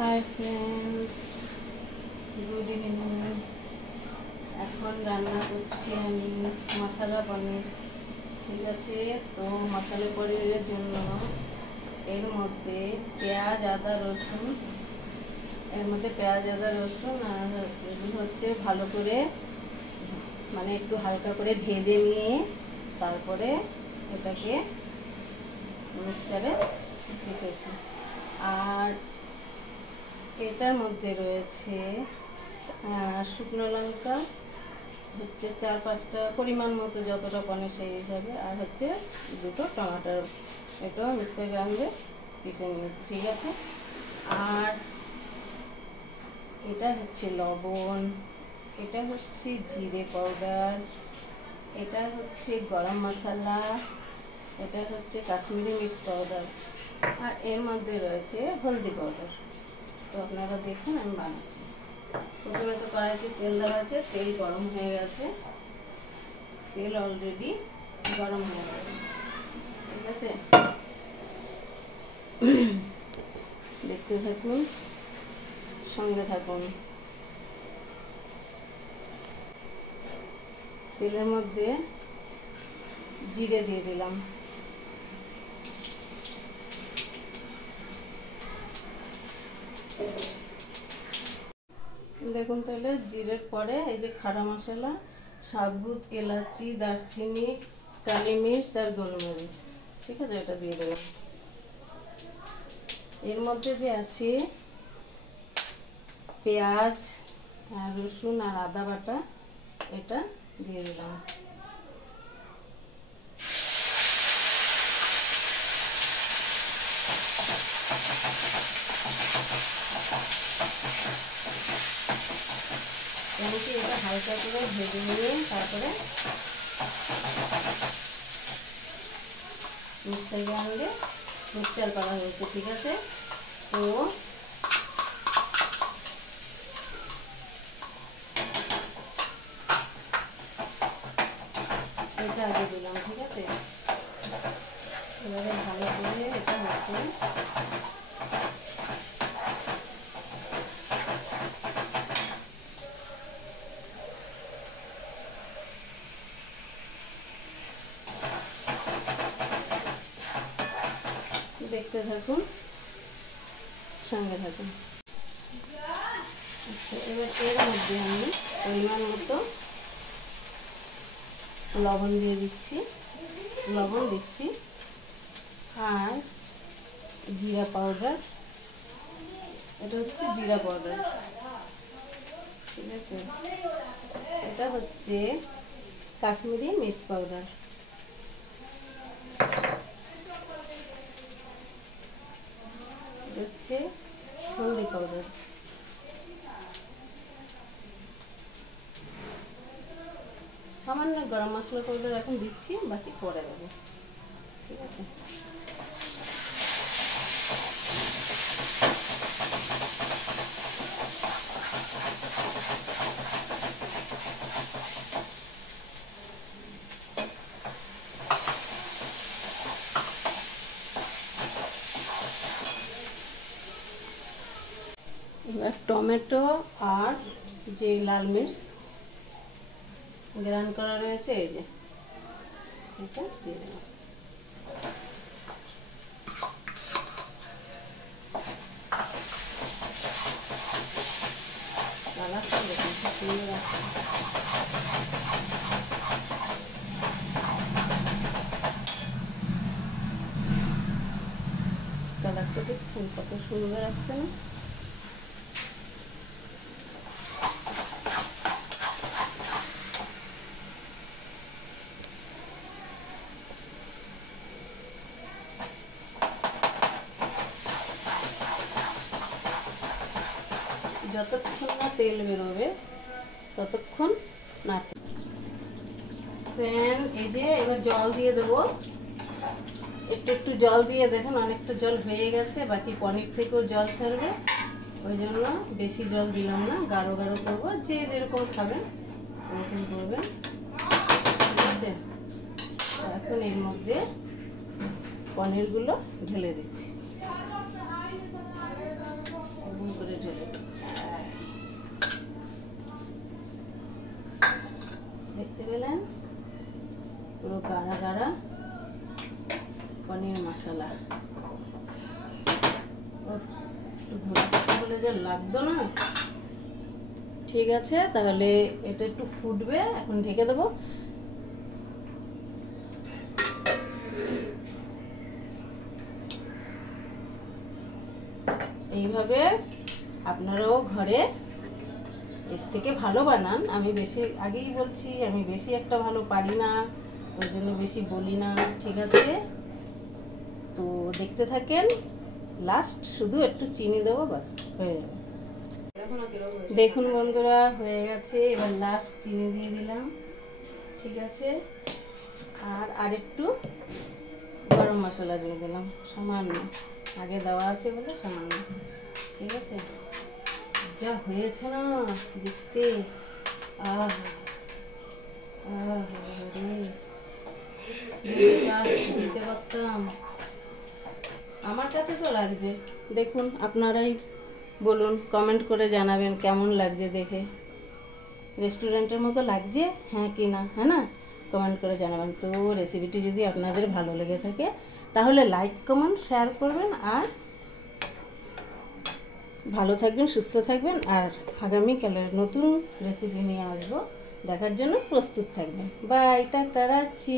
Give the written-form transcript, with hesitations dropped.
Hi friends, good evening. এখন রান্না করছি আমি মশলা পনির। ঠিক আছে, তো মশলা পনিরের জন্য এর মধ্যে পেঁয়াজ আদা রসুন আর এগুলো হচ্ছে ভালো করে মানে একটু হালকা করে ভেজে নিয়ে তারপরে এটাকে মিক্সারে পিষেছি। আর এটার মধ্যে রয়েছে শুকনো লঙ্কা হচ্ছে 4-5টা পরিমাণ মতো, যতটা পনির সেই হিসাবে, আর হচ্ছে 2টো টমেটো, এটাও মিক্সার গ্রাইন্ডারে পিষে নিয়েছি। ঠিক আছে, আর এটা হচ্ছে লবণ, এটা হচ্ছে জিরে পাউডার, এটা হচ্ছে গরম মশলা, এটা হচ্ছে কাশ্মীরি মির্চ পাউডার, আর এর মধ্যে রয়েছে হলদি পাউডার। তো আপনারা দেখুন আমি বানাচ্ছি। প্রথমে তো কড়াইতে তেল দেওয়া আছে, তেল গরম হয়ে গেছে, তেল অলরেডি গরম হয়ে গেছে। ঠিক আছে, দেখতে থাকুন, সঙ্গে থাকুন। তেলের মধ্যে জিরে দিয়ে দিলাম, দেখুন। তাহলে জিরের পরে এই যে খাড়া মশলা, সাবুত এলাচি, দারচিনি, কালি মির্চ আর গোলমরিচ, ঠিক আছে, এটা দিয়ে দিলাম। এর মধ্যে যে আছে পেঁয়াজ আর রসুন আর আদা বাটা, এটা দিয়ে দিলাম। এমনকি এটা হালকা করে ভেজে নিয়ে তারপরে মিক্সার গ্রাইন্ডারে মিক্সচার করা হয়েছে। ঠিক আছে, তো এটা আগে দিলাম। ঠিক আছে, এবারে ভালো করে এটা হচ্ছে দেখতে থাকুন, সঙ্গে থাকুন। আচ্ছা, এবার এর মধ্যে আমি পরিমাণ মতো লবণ দিচ্ছি, আর জিরা পাউডার, এটা হচ্ছে জিরা পাউডার। ঠিক আছে, এটা হচ্ছে কাশ্মীরি মির্চ পাউডার, এটা হচ্ছে হলদি পাউডার, সামান্য গরম মশলা পাউডার এখন দিচ্ছি, বাকি পরে দেবো। ঠিক আছে, এবার টমেটো আর যে লাল মির্চ গ্রাইন্ড করা রয়েছে, এই যে এটা দিয়ে দিলাম। কালারটা দেখুন খুব সুন্দর আছে। কালারটা দেখছেন কত সুন্দর আসছে না? যতক্ষণ না তেল বেরোবে ততক্ষণ নাড়তে। এই যে এবার জল দিয়ে দেবো, একটু জল দিয়ে দেখুন, অনেকটা জল হয়ে গেছে, বাকি পনির থেকেও জল ছাড়বে, ওই জন্য বেশি জল দিলাম না, গাঢ় গাঢ় করবো, যে যেরকম খাবেন ওরকম করবেন। ঠিক আছে, এখন এর মধ্যে পনিরগুলো ঢেলে দিচ্ছি। হলে যে লাগতো না। ঠিক আছে, তাহলে এটা একটু ফুটবে, এখন ঢেকে দেবো। এইভাবে আপনারাও ঘরে এর থেকে ভালো বানান। আমি বেশি আগেই বলছি, আমি বেশি একটা ভালো পারি না, ওই জন্য বেশি বলি না। ঠিক আছে, তো দেখতে থাকেন। লাস্ট শুধু একটু চিনি দেবো, বাস হয়ে যাবে। দেখুন বন্ধুরা, হয়ে গেছে। এবার লাস্ট চিনি দিয়ে দিলাম। ঠিক আছে, আর আরেকটু গরম মশলা দিয়ে দিলাম সামান্য, আগে দেওয়া আছে বলে সামান্য। ঠিক আছে, যা হয়েছে না দেখতে, দিতে পারতাম। আমার কাছে তো লাগছে, দেখুন আপনারাই বলুন, কমেন্ট করে জানাবেন কেমন লাগছে দেখে। রেস্টুরেন্টের মতো লাগছে হ্যাঁ কি না, হ্যাঁ না, কমেন্ট করে জানাবেন। তো রেসিপিটি যদি আপনাদের ভালো লেগে থাকে তাহলে লাইক কমেন্ট শেয়ার করবেন, আর ভালো থাকবেন, সুস্থ থাকবেন, আর আগামীকালের নতুন রেসিপি নিয়ে আসবো, দেখার জন্য প্রস্তুত থাকবেন। বাই, টাটা, রাখছি।